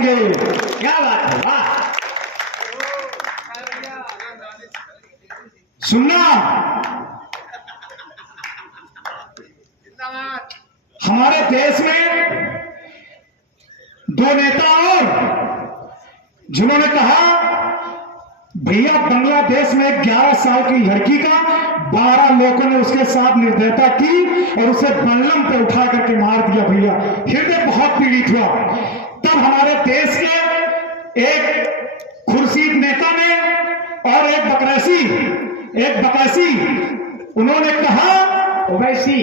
देंगे। क्या बात है, वाह। सुनना, हमारे देश में दो नेता और जिन्होंने कहा भैया बांग्लादेश में 11 साल की लड़की का 12 लोगों ने उसके साथ निर्दयता की और उसे बल्लम पे उठा करके मार दिया। भैया हृदय बहुत पीड़ित हुआ। तब हमारे देश के एक खुर्शीद नेता ने और एक बकैसी उन्होंने कहा ओवैसी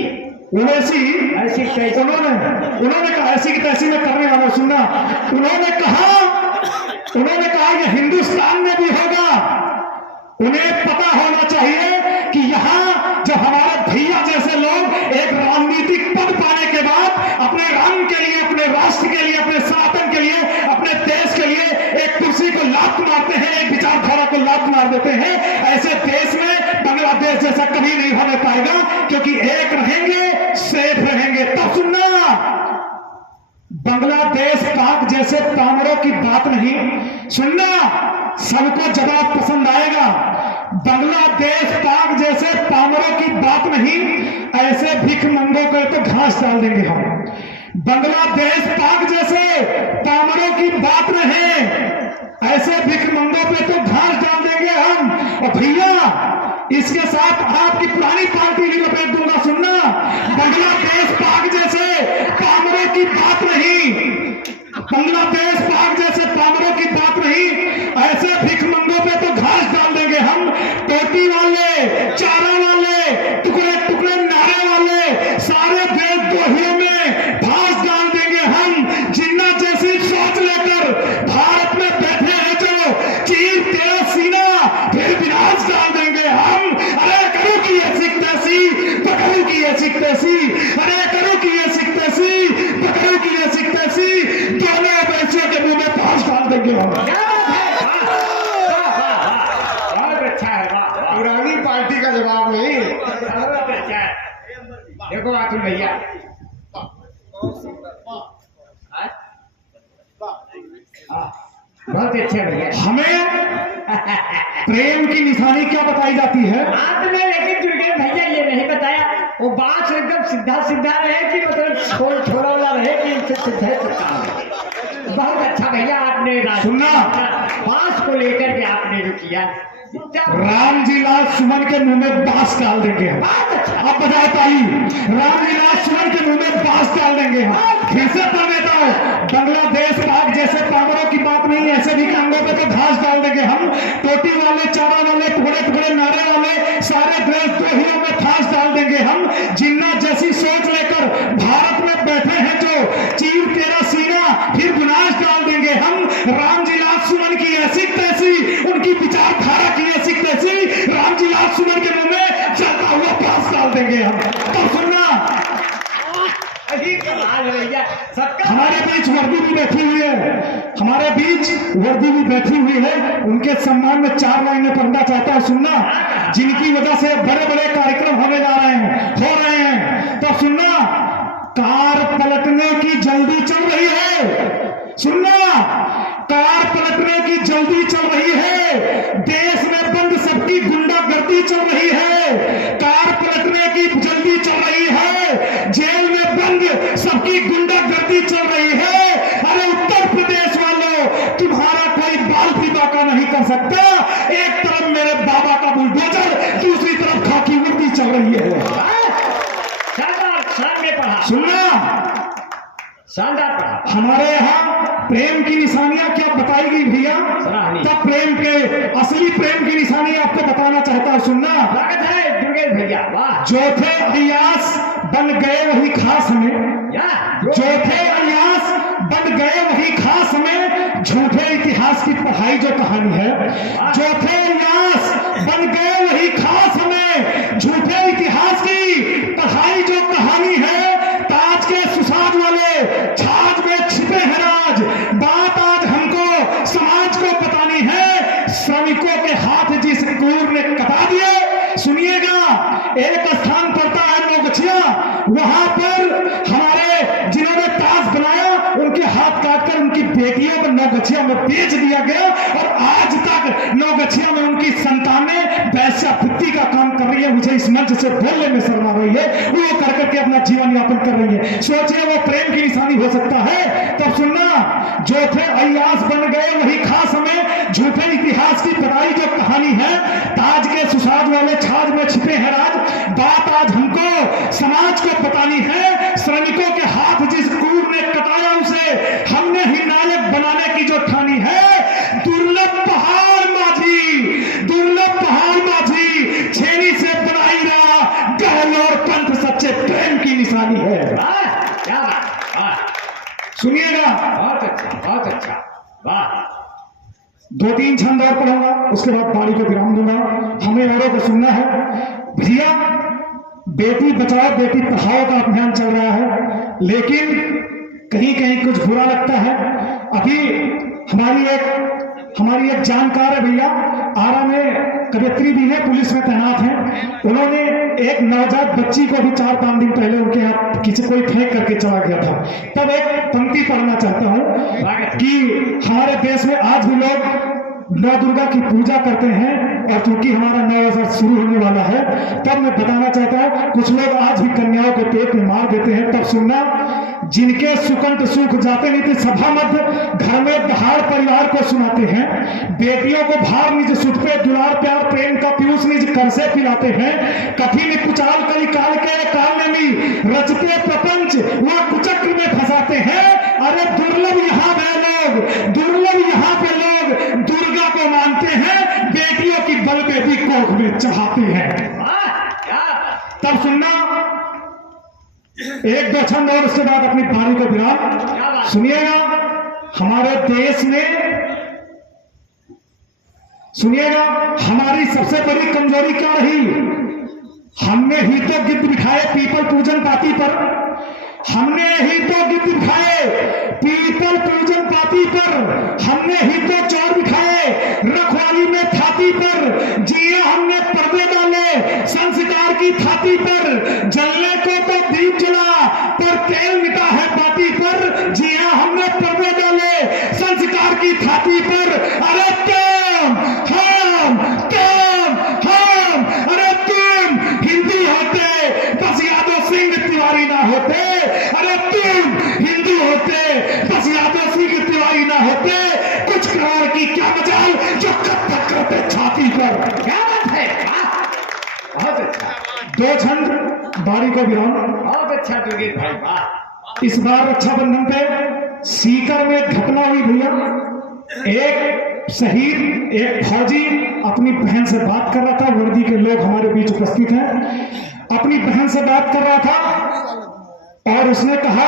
ऐसी कैसी उन्होंने कहा ऐसी की तैसी में करने वाला। सुनना, उन्होंने कहा ये हिंदुस्तान में भी होगा। उन्हें पता होना चाहिए कि यहाँ जब हमारे भैया जैसे लोग एक राजनीतिक पद पाने के बाद अपने रंग के लिए, अपने राष्ट्र के लिए, अपने सनातन के लिए, अपने देश के लिए एक कुर्सी को लात मारते हैं, एक विचारधारा को लात मार देते हैं, ऐसे देश में बांग्लादेश जैसा कभी नहीं होने पाएगा, क्योंकि एक रहेंगे, सेफ रहेंगे। तब सुनना, बांग्लादेश पाक जैसे पामरों की बात नहीं। सुनना, सबको जवाब पसंद आएगा। बांग्लादेश पाक जैसे पामरों की बात नहीं, ऐसे भिखमंगों को तो घास डाल देंगे हम। बांग्लादेश पाक जैसे पामरों की बात नहीं, ऐसे भिखमंगों पे तो घास डाल देंगे हम। और भैया इसके साथ आपकी पुरानी पार्टी भी लपेट दूंगा। सुनना, बांग्लादेश पाक जैसे पामरों की बात नहीं, बांग्लादेश पाक जैसे पामरों की बात नहीं, ऐसे भिखमंगों पे तो घास डाल देंगे हम। टोटी वाले, चारा वाले, टुकड़े टुकड़े नारे वाले, सारे देशद्रोहियों में घास डाल देंगे हम। जिन्ना जैसी सोच लेकर भारत में बैठे हैं जो, चीर तेरा सीना फिर विनाश डाल देंगे हम। अरे करो की ऐसी तैसी, पकड़ो की ऐसी तैसी, अरे करो की ऐसी तैसी, पकड़ो की ऐसी तैसी, दोनों बच्चों के मुंह में घास डाल देंगे हम। पुरानी पार्टी का जवाब नहीं। देखो अतुल भैया, बहुत अच्छे भैया। हमें प्रेम की निशानी क्या बताई जाती है? आपने लेकिन दुर्गेश भैया ये नहीं बताया, वो बात एकदम सीधा सीधा रहे कि मतलब छोड़ा वाला रहे कि इनसे सीधा ही। बहुत अच्छा भैया आपने सुनना, बात को लेकर के आपने जो किया, रामजी लाल सुमन के मुंह में बांस डाल देंगे हम। आप बजाय पाई, रामजी लाल सुमन के मुंह में बांस डाल देंगे हम। फिर से पढ़ देता हूं, बांग्लादेश पाक जैसे पामरों की बात नहीं, ऐसे भी अंगों पे तो घास डाल देंगे हम। टोटी वाले, चारा वाले, टुकड़े टुकड़े नारे वाले, सारे देशद्रोहियों में घास डाल देंगे हम। जिन्ना जैसी सोच लेकर भारत में बैठे हैं जो, चीर तेरा सीना फिर विनाश डाल देंगे हम। रामजी लाल सुमन की ऐसी तैसी, उनकी विचारधारा की ऐसी तैसी, रामजी लाल सुमन के मुंह में चलता हुआ बांस डाल देंगे हम। तो सुनना, हमारे बीच वर्दी भी बैठी हुई है, उनके सम्मान में 4 लाइनें पढ़ना चाहता है। सुनना, जिनकी वजह से बड़े बड़े कार्यक्रम हो रहे हैं। तो सुनना, कार पलटने की जल्दी चल रही है। सुनना, कार पलटने की जल्दी चल रही है। देश में बंद सबकी गुंडागर्दी चल रही है। कार पलटने की जल्दी चल रही है। जेल में बंद सबकी गुंडागर्दी चल रही है। अरे उत्तर प्रदेश वालों, तुम्हारा कोई बाल भी बाका नहीं कर सकता। एक तरफ मेरे बाबा का बुलडोजर, दूसरी तरफ खाकी वर्दी चल रही है। सुनना, शानदार, हमारे यहाँ प्रेम की निशानियां क्या बताई गई भैया? तब प्रेम के असली प्रेम की निशानी आपको बताना चाहता हूं। सुनना, स्वागत है दुर्गेश भैया। वाह, जो थे अलियास बन गए वही खास हमें, जो थे अलियास बन गए वही खास हमें। झूठे इतिहास की पढ़ाई जो कहानी है, जो थे अलियास बन गए वही खास हमें। झूठे इतिहास की पढ़ाई जो कहानी है, ताज के सुसाद वाले छाज में छिपे हैं राज। बात आज हमको समाज को बतानी है, श्रमिकों के हाथ जिस क्रूर ने कटा दिए। सुनिएगा, एक स्थान पड़ता है नौगछिया, वहां पर हमारे जिन्होंने ताज बनाया उनके हाथ का काट कर उनकी बेटियों को नौगछिया में बेच दिया गया और आज तक नौगछिया में उनकी संतानें वैश्यावृत्ति का काम कर रही है। मुझे इस मंच से बोलने में शर्म आ रही है, वो कर करके अपना जीवन यापन कर रही है। सोचिए वो प्रेम की निशानी हो सकता है। तब सुनना, जो थे अय्यास बन गए वही खास हमें झूठे इतिहास की बताई जो कहानी है। ताज के सुसाज वाले छाज में छिपे हैं राज, बात आज हमको समाज को बतानी है। श्रमिकों के हाथ जिस क्रूर ने कटाया उसे हमने ही नायक बनाने की जो ठानी है। दुर्लभ पहाड़ माझी, दुर्लभ पहाड़ माझी, छेनी से बनाई रहा गहलोर पंथ सच्चे प्रेम की निशानी है। क्या बात, वाह, सुनिएगा, बहुत अच्छा, बहुत अच्छा, वाह। 2-3 छंद और पढ़ूंगा, उसके बाद बाड़ी को विराम दूंगा। हमें औरों को सुनना है। भैया, बेटी बचाओ बेटी पढ़ाओ का अभियान चल रहा है, लेकिन कहीं कहीं कुछ बुरा लगता है। अभी हमारी एक जानकार है भैया, आरा में कवियत्री भी है, पुलिस में तैनात है। उन्होंने एक नवजात बच्ची को भी 4-5 दिन पहले उनके यहाँ किसी कोई फेंक करके चला गया था। तब एक पंक्ति पढ़ना चाहता हूँ कि हमारे देश में आज भी लोग नौ दुर्गा की पूजा करते हैं, और क्योंकि हमारा नया वर्ष शुरू होने वाला है, तब मैं बताना चाहता हूं कुछ लोग आज भी कन्याओं को पेट में मार देते हैं। तब सुनना, जिनके सुकंठ सूख जाते नहीं थे सभा मध्य घर में दहाड़ परिवार को सुनाते हैं। बेटियों को भार निज सुट पे दुलार प्यार प्रेम का पीयूष निज कर से पिलाते हैं। कठिन कुचाल कली काल के काल में रचते प्रपंच वह कुचक्र में फंसाते हैं। अरे दुर्लभ यहाँ पे लोग, दुर्लभ यहाँ पे लोग दुर्गा को मानते हैं, बेटियों की बल पे भी कोख में चढ़ाते हैं। तब सुनना, 1-2 छंद और उसके बाद अपनी बाणी को विराम सुनिएगा। हमारे देश में सुनिएगा, हमारी सबसे बड़ी कमजोरी क्या रही? हमने ही तो गिद्ध बिठाए पीपल पूजन पाती पर, हमने ही तो गिद्ध बिठाए पीपल पूजन पाती पर, हमने ही तो चोर बिठाए रखवाली में थाती पर, जिया हमने पर्दे डाले संस्कार की थाती पर, जलने को तो दीप जला पर तेल मिटा है बाती पर, जिया हमने पर्दे डाले संस्कार की थाती पर। अरे तुम अरे तुम हिंदू होते बस यादव सिंह तिवारी ना होते, अरे तुम हिंदू होते बस यादव सिंह तिवारी ना होते, कुछ करार की क्या मजाल जो कत्ल करते छाती पर। क्या बात है, बहुत अच्छा, 2 छंद बाड़ी को विराम। बहुत अच्छा दुर्गेश भाई, वाह। इस बार रक्षाबंधन पे सीकर में घटना हुई भैया। एक शहीद, एक फौजी अपनी बहन से बात कर रहा था, वर्दी के लोग हमारे बीच उपस्थित हैं, अपनी बहन से बात कर रहा था और उसने कहा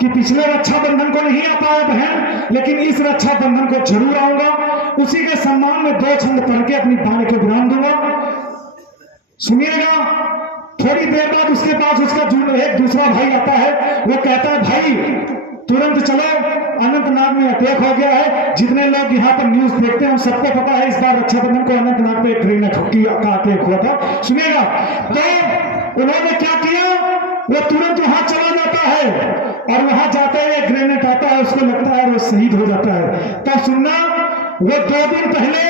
कि पिछले रक्षाबंधन को नहीं आ पाया बहन, लेकिन इस रक्षाबंधन को जरूर आऊंगा। उसी के सम्मान में 2 छंद पढ़ के अपनी बाणी को विराम दूंगा। सुनिएगा, थोड़ी देर बाद उसके पास उसका एक दूसरा भाई आता है। वो कहता है, भाई तुरंत चलो, अनंतनाग में अटैक हो गया है। जितने लोग यहाँ पर न्यूज देखते हैं सबको पता है इस बार रक्षाबंधन को अनंतनाग पे ग्रेनेड का अटैक हुआ था। सुनिएगा, तो उन्होंने क्या किया, वो तुरंत वहां चला जाता है और वहां जाते हुए ग्रेनेड आता है, उसको लगता है वो शहीद हो जाता है। तब सुनना, वो 2 दिन पहले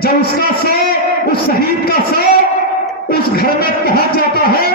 जब उसका शव, उस शहीद का शव उस घर में पहुंच जाता है,